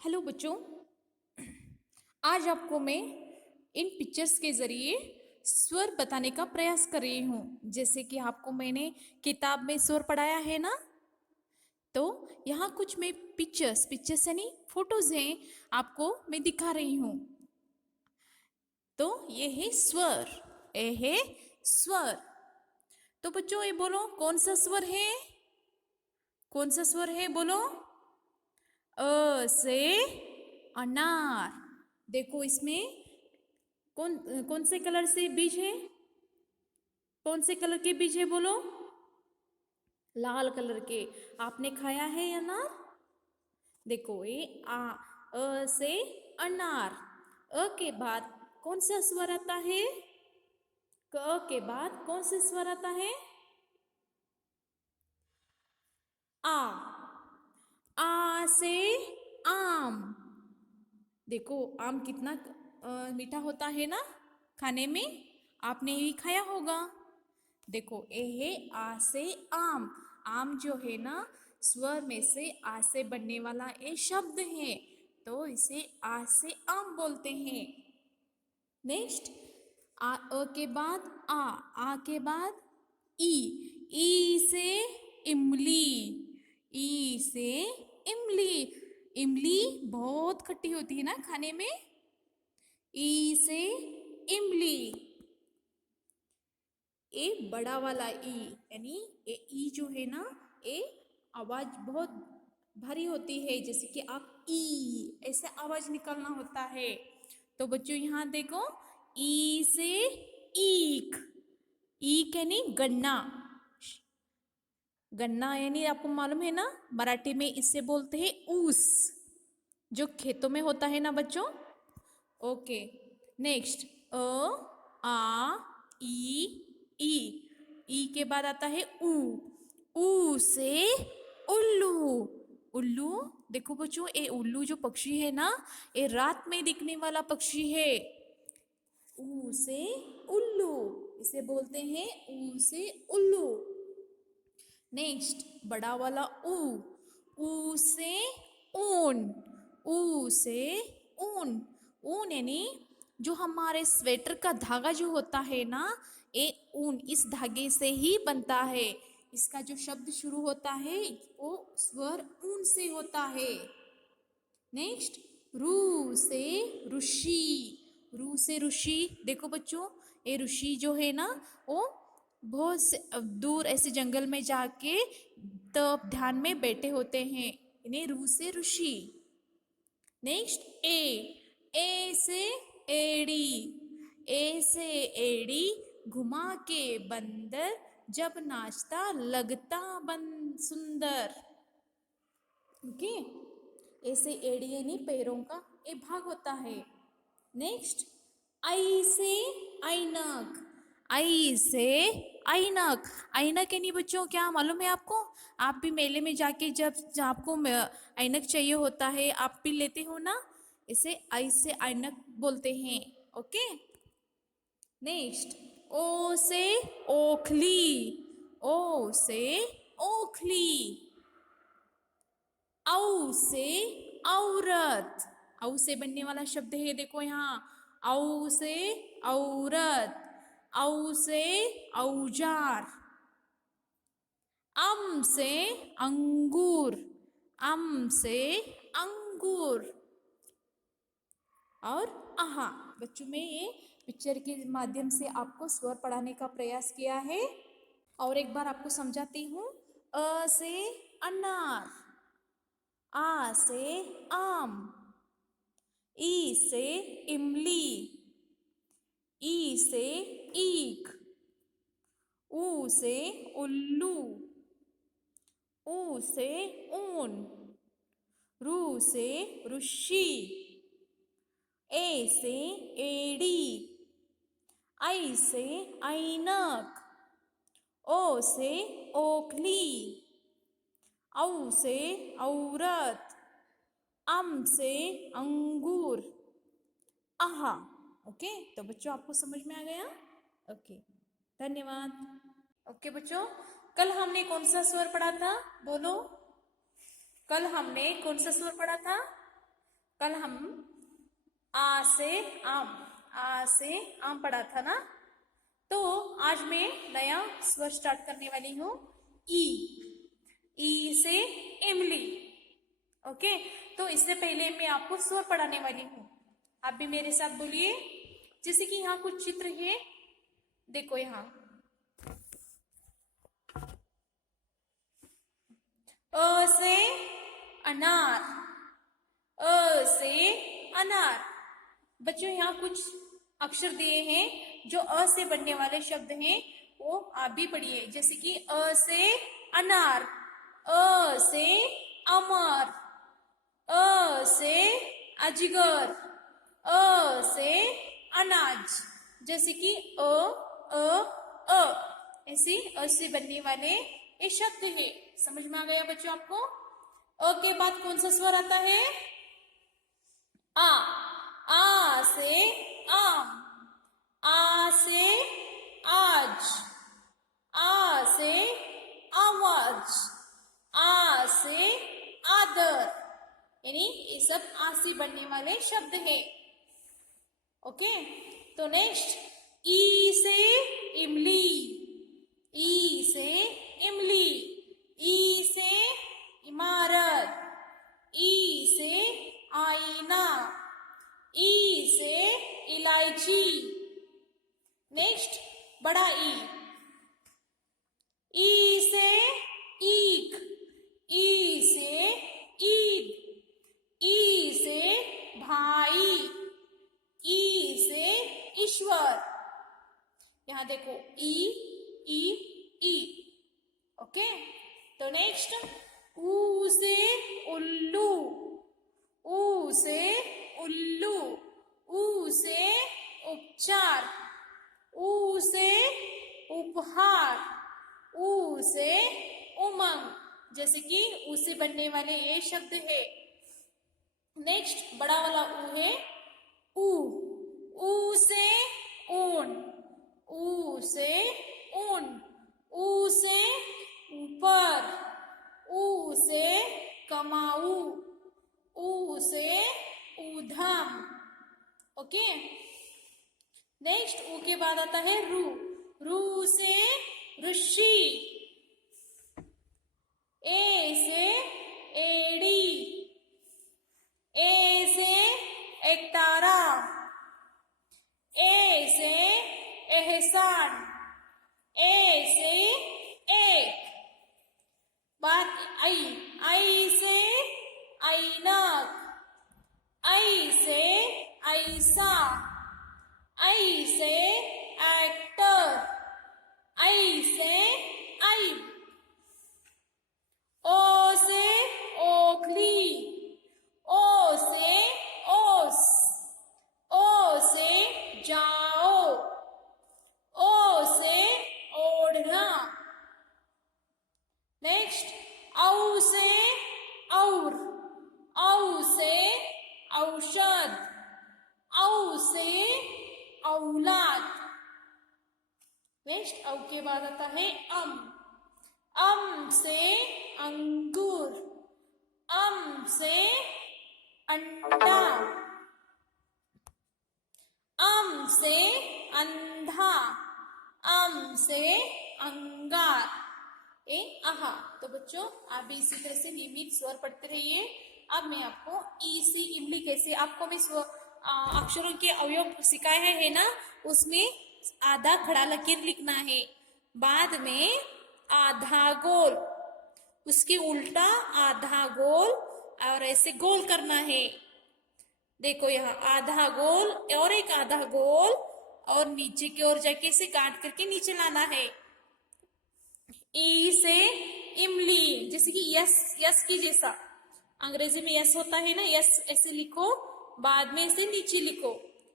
Hello बच्चों। आज आपको मैं इन पिक्चर्स के ज़रिए स्वर बताने का प्रयास कर रही हूँ। जैसे कि आपको मैंने किताब में स्वर पढ़ाया है ना, तो यहाँ कुछ मैं पिक्चर्स पिक्चर्स यानी फोटोज हैं, आपको मैं दिखा रही हूँ। तो ये है स्वर, ये है स्वर। तो बच्चों ये बोलो कौन सा स्वर है, कौन सा स्वर है बोलो। अ से अनार। देखो इसमें कौन कौन से कलर से बीज है, कौन से कलर के बीज है बोलो। लाल कलर के। आपने खाया है अनार। देखो ये अ से अनार। अ के बाद कौन सा स्वर आता है, क के बाद कौन सा स्वर आता है, आ। आ से आम। देखो आम कितना मीठा होता है ना खाने में, आपने भी खाया होगा। देखो ए है आ से आम। आम जो है ना स्वर में से आ से बनने वाला ए शब्द है, तो इसे आ से आम बोलते हैं। नेक्स्ट अ के बाद आ के बाद ई। ई से इमली। ई से इमली। इमली बहुत खट्टी होती है ना खाने में। ई से इमली। ए बड़ा वाला ई यानी ए ई जो है ना, ए आवाज बहुत भारी होती है, जैसे कि आप ई ऐसे आवाज निकालना होता है। तो बच्चों यहाँ देखो, ई से ईख। ईख यानी गन्ना। गन्ना यानी आपको मालूम है ना, मराठी में इससे बोलते हैं ऊस, जो खेतों में होता है ना बच्चों। ओके। नेक्स्ट अ आ ई ई। ई के बाद आता है ऊ। ऊ से उल्लू। उल्लू। देखो बच्चों ये उल्लू जो पक्षी है ना, ये रात में दिखने वाला पक्षी है। ऊ से उल्लू, इसे बोलते हैं ऊ से उल्लू। नेक्स्ट बड़ा वाला ऊ। ऊ से ऊन। ऊ से ऊन। ऊन यानी जो हमारे स्वेटर का धागा जो होता है ना, ये ऊन इस धागे से ही बनता है। इसका जो शब्द शुरू होता है वो स्वर ऊन से होता है। नेक्स्ट रू से ऋषि। रू से ऋषि। देखो बच्चों ये ऋषि जो है ना, वो बहुत से दूर ऐसे जंगल में जाके तप ध्यान में बैठे होते हैं, इन्हें रू से ऋषि। नेक्स्ट ए से एड़ी। ए से एड़ी। घुमा के बंदर, जब नाचता लगता बन सुंदर। ओके। ऐसे एड़ी यानी पैरों का एक भाग होता है। नेक्स्ट आई से ऐनक। आई से ऐनक। ऐनक यानी बच्चों क्या मालूम है आपको, आप भी मेले में जाके जब आपको ऐनक चाहिए होता है, आप भी लेते हो ना, इसे आई से ऐनक बोलते हैं। ओके। नेक्स्ट ओ से ओखली। ओ से ओखली। औ से औरत। औ से बनने वाला शब्द है, देखो यहाँ औ से औरत। औ से औजार। अम से अंगूर। अम से अंगूर। और आहा। बच्चों में ये पिक्चर के माध्यम से आपको स्वर पढ़ाने का प्रयास किया है। और एक बार आपको समझाती हूँ। अ से अनार। आ से आम। ई से इमली। ई से ईख। ऊ से उल्लू। ऊ से ऊन। रू से ऋषि। ए से एड़ी। आई से ऐनक। ओ से ओखली। औ से औरत। अम से अंगूर। आहा। ओके। तो बच्चों आपको समझ में आ गया। ओके, धन्यवाद। ओके बच्चों, कल हमने कौन सा स्वर पढ़ा था बोलो। कल हमने कौन सा स्वर पढ़ा था, कल हम आ से आम पढ़ा था ना, तो आज मैं नया स्वर स्टार्ट करने वाली हूँ। ई से इमली। ओके, तो इससे पहले मैं आपको स्वर पढ़ाने वाली हूँ। आप भी मेरे साथ बोलिए। जैसे कि यहाँ कुछ चित्र है, देखो यहाँ अ से अनार, अ से अनार। बच्चों यहाँ कुछ अक्षर दिए हैं जो अ से बनने वाले शब्द हैं, वो आप भी पढ़िए। जैसे कि अ से अनार, अ से अमर, अ से अजगर, अ से अनाज। जैसे कि अ ऐसे अ से बनने वाले ये शब्द है। समझ में आ गया बच्चों आपको? अ के बाद कौन सा स्वर आता है? आ से आम, आ से आज, आ से आवाज, आ से आदर। यानी ये सब आ से बनने वाले शब्द है। ओके, तो नेक्स्ट ई से इमली, ई से इमली, ई से इमारत, ई से आईना, ई से इलायची। नेक्स्ट बड़ा ई से ईख, ई से ईद, ई से भाई, ई से ईश्वर। यहां देखो ई। ओके, तो नेक्स्ट ऊ से उल्लू, ऊ से उल्लू, ऊ से उपचार, ऊ से उपहार, ऊ से उमंग। जैसे कि ऊ से बनने वाले ये शब्द है। नेक्स्ट बड़ा वाला ऊ है ऊ से ऊन, ऊ से ऊन, ऊ से ऊपर, ऊ से कमाऊ, ऊ से ऊधम। ओके, नेक्स्ट ऊ के बाद आता है रू से ऋषि, ए से एड़ी, ए से एकतारा, ए से एहसान, ए से एक। बात आई से ऐनक, आई से ऐसा, आई से एक्टर, आई से ऐब। ओ से ओखली, ओ से ओस, ओ से जाओ, ओ से ओढ़ना। नेक्स्ट औ से और, औ से औषध, औ से औलाद। नेक्स्ट औ के बाद आता है अम से अंगूर, अम से अंडा, अम से अंधा, अम से अंगार। आहा। तो बच्चों आप भी इसी तरह से नियमित स्वर पढ़ते रहिए। अब मैं आपको ई से इमली कैसे, आपको भी अक्षरों के अवयव सिखाए है ना, उसमें आधा खड़ा लकीर लिखना है, बाद में आधा गोल, उसके उल्टा आधा गोल और ऐसे गोल करना है। देखो यहाँ आधा गोल और एक आधा गोल, और नीचे की ओर जाके इसे काट करके नीचे लाना है। ई से इमली, जैसे कि यस की जैसा अंग्रेजी में यस होता है ना, यस ऐसे लिखो, बाद में इसे नीचे लिखो।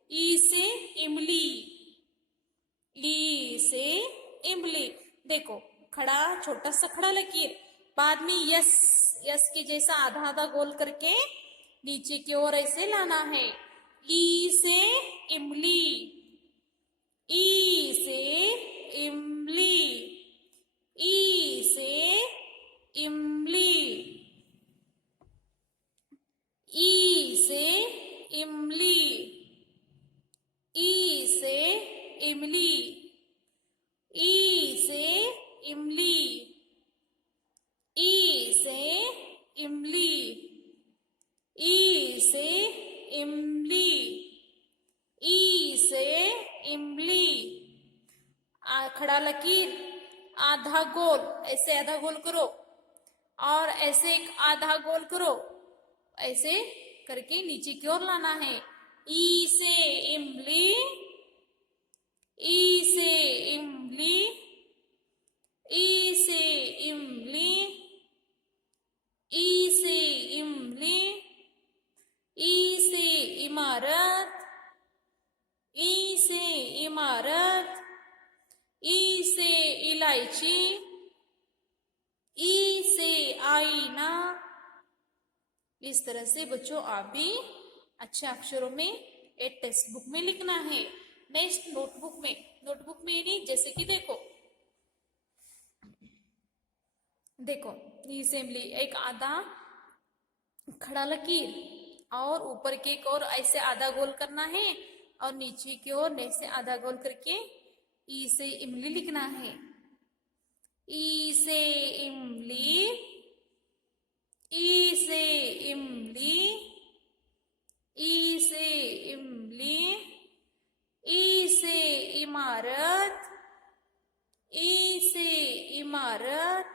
ई से इमली, ई से इमली। देखो खड़ा, छोटा सा खड़ा लकीर, बाद में यस के जैसा आधा आधा गोल करके नीचे की ओर ऐसे लाना है। ई से इमली, ई से इमली, ई से इमली, ई से इमली, ई से इमली, ई से इमली, ई से इमली, ई से इमली, ई से इमली। खड़ा लकीर, आधा गोल, ऐसे आधा गोल करो और ऐसे एक आधा गोल करो, ऐसे करके नीचे की ओर लाना है। ई से इमली, ई से इमली, ई से इमली, ई से इमली, ई से इमारत, ई से इमारत, ई से इलायची, ई से आईना। इस तरह से बच्चों आप भी अच्छे अक्षरों में एक टेक्स्ट बुक में लिखना है। नेक्स्ट नोटबुक में, नोटबुक में नहीं, जैसे कि देखो देखो ई से इमली, एक आधा खड़ा लकीर और ऊपर के एक और ऐसे आधा गोल करना है और नीचे की ओर ऐसे आधा गोल करके ई से इमली लिखना है। ई से इमली, ई से इमली, ई से इमली, ई से इमारत, ई से इमारत।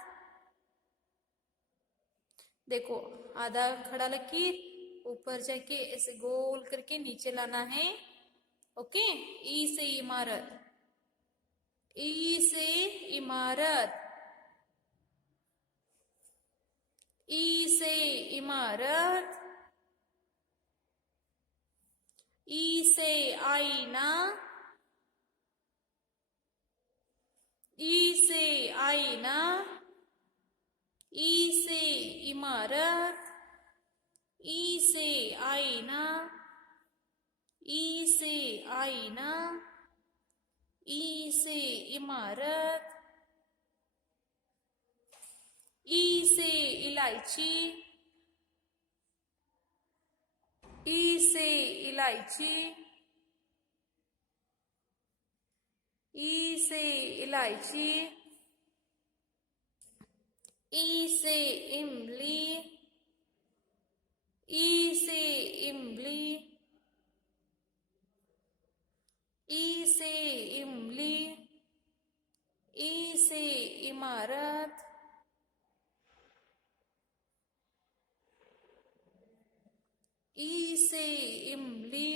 देखो आधा खड़ा लकीर ऊपर जाके ऐसे गोल करके नीचे लाना है। ओके, ई से इमारत, ई से इमारत, ई से इमारत, ई से आईना, ई से आईना, ई से इमारत, ई से आईना, ई से आईना, ई से इमारत, ई से इलायची, ई से इलायची, ई से इलायची, ई से इमली, ई से इमली, ई से इमली, ई से इमारत, ई से इमली,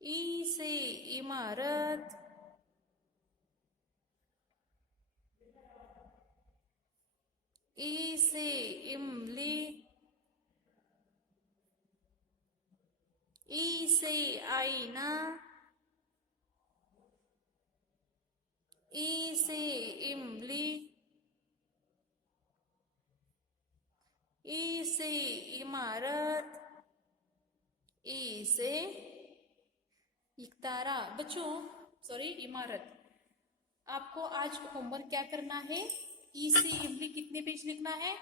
ई से इमारत, ई से इमली, ई से आईना, ई से इमली, ई से इमारत, ई से इकतारा। बच्चों सॉरी, इमारत। आपको आज होमवर्क क्या करना है? ई से इमली कितने पेज लिखना है?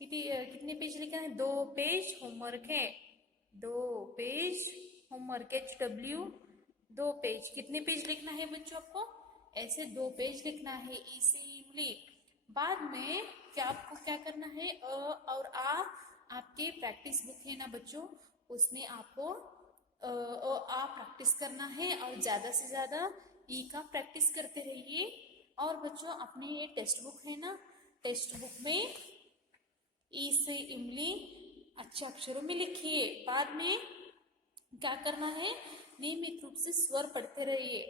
कितने पेज लिखना है? 2 पेज होमवर्क है। 2 पेज होमवर्क, HW 2 पेज। कितने पेज लिखना है बच्चों आपको? ऐसे 2 पेज लिखना है ई से इमली। बाद में क्या आपको क्या करना है? अ और आ आपके प्रैक्टिस बुक है ना बच्चों, उसमें आपको आ प्रैक्टिस करना है और ज्यादा से ज्यादा ई का प्रैक्टिस करते रहिए। और बच्चों अपने ये टेक्स्ट बुक है ना, टेक्स्ट बुक में ई से इमली अच्छे अक्षरों में लिखिए। बाद में क्या करना है? नियमित रूप से स्वर पढ़ते रहिए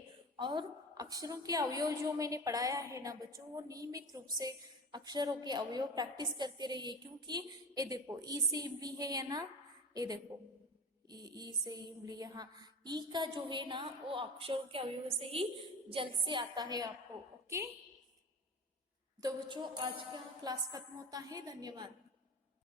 और अक्षरों के अवयव जो मैंने पढ़ाया है ना बच्चों, वो नियमित रूप से अक्षरों के अवयव प्रैक्टिस करते रहिए। क्योंकि ये देखो ई से इमली है या ना, ये देखो ई से इमली, यहाँ ई का जो है ना वो अक्षरों के अवयव से ही जल्द से आता है आपको। ओके, तो बच्चों आज का क्लास खत्म होता है। धन्यवाद।